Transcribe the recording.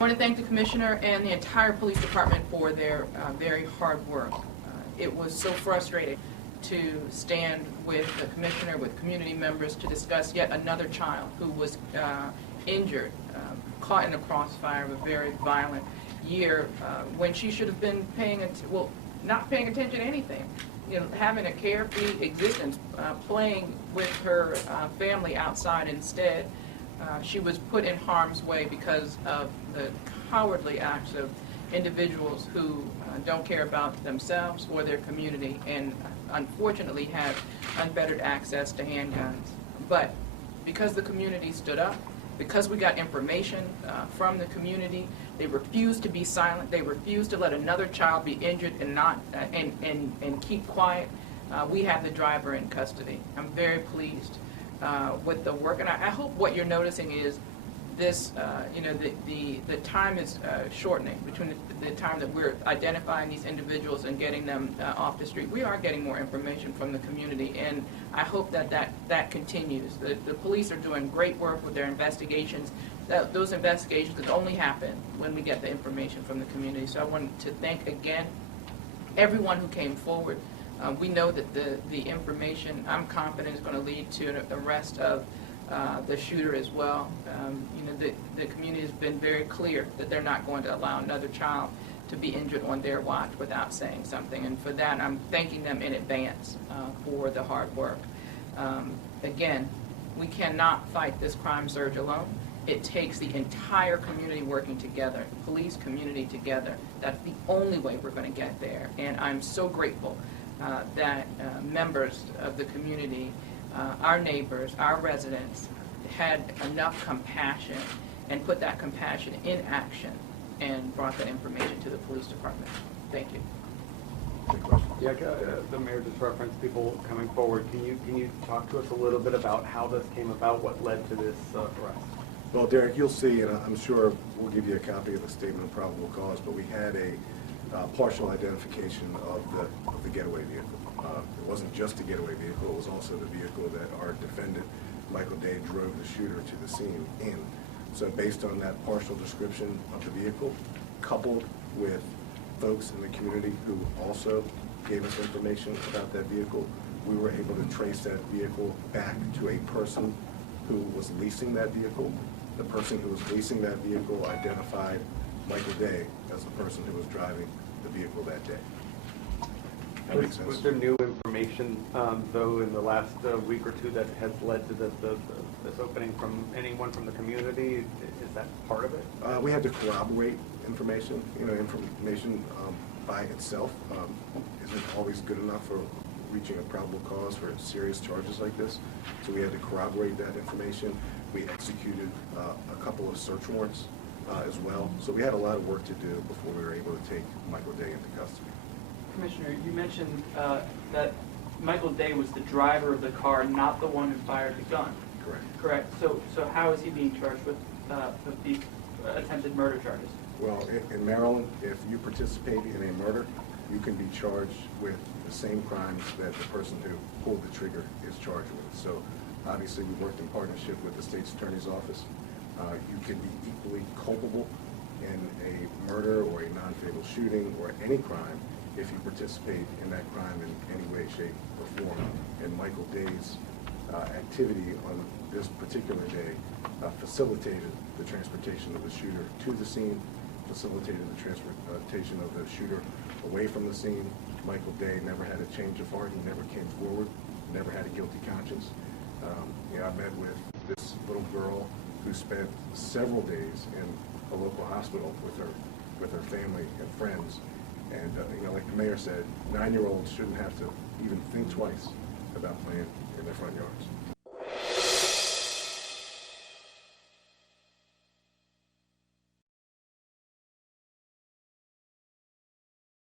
I want to thank the Commissioner and the entire police department for their very hard work. It was so frustrating to stand with the Commissioner, with community members, to discuss yet another child who was injured, caught in a crossfire of a very violent year, when she should have been not paying attention to anything. You know, having a carefree existence, playing with her family outside instead. She was put in harm's way because of the cowardly acts of individuals who don't care about themselves or their community and unfortunately have unfettered access to handguns. But because the community stood up, because we got information from the community, they refused to be silent. They refused to let another child be injured and not and keep quiet. We have the driver in custody. I'm very pleased with the work, and I hope what you're noticing is this. You know, the time is shortening between the time that we're identifying these individuals and getting them off the street. We are getting more information from the community, and I hope that continues. The police are doing great work with their investigations. Those investigations can only happen when we get the information from the community. So I want to thank again everyone who came forward. We know that the information, I'm confident, is going to lead to an arrest of the shooter as well. You know, the community has been very clear that they're not going to allow another child to be injured on their watch without saying something. And for that, I'm thanking them in advance for the hard work. Again, we cannot fight this crime surge alone. It takes the entire community working together, police community together. That's the only way we're going to get there. And I'm so grateful that members of the community, our neighbors, our residents, had enough compassion and put that compassion in action and brought that information to the police department. Thank you. Yeah, the mayor just referenced people coming forward. Can you talk to us a little bit about how this came about, what led to this arrest? Well, Derek, you'll see, and I'm sure we'll give you a copy of the statement of probable cause, but we had a partial identification of the getaway vehicle. It wasn't just a getaway vehicle, it was also the vehicle that our defendant, Michael Day, drove the shooter to the scene in. So based on that partial description of the vehicle, coupled with folks in the community who also gave us information about that vehicle, we were able to trace that vehicle back to a person who was leasing that vehicle. The person who was leasing that vehicle identified Michael Day as the person who was driving the vehicle that day. That makes sense. Was there new information, though, in the last week or two that has led to this opening from anyone from the community? Is that part of it? We had to corroborate information. You know, information by itself isn't always good enough for reaching a probable cause for serious charges like this. So we had to corroborate that information. We executed a couple of search warrants as well. So we had a lot of work to do before we were able to take Michael Day into custody. Commissioner, you mentioned that Michael Day was the driver of the car, not the one who fired the gun. Correct. Correct. So how is he being charged with these attempted murder charges? Well, in Maryland, if you participate in a murder, you can be charged with the same crimes that the person who pulled the trigger is charged with. So obviously we worked in partnership with the state's attorney's office. You can be equally culpable in a murder or a non-fatal shooting or any crime if you participate in that crime in any way, shape, or form. And Michael Day's activity on this particular day facilitated the transportation of the shooter to the scene, facilitated the transportation of the shooter away from the scene. Michael Day never had a change of heart. He never came forward, never had a guilty conscience. You know, I met with this little girl who spent several days in a local hospital with her family and friends. And you know, like the mayor said, 9-year-olds shouldn't have to even think twice about playing in their front yards.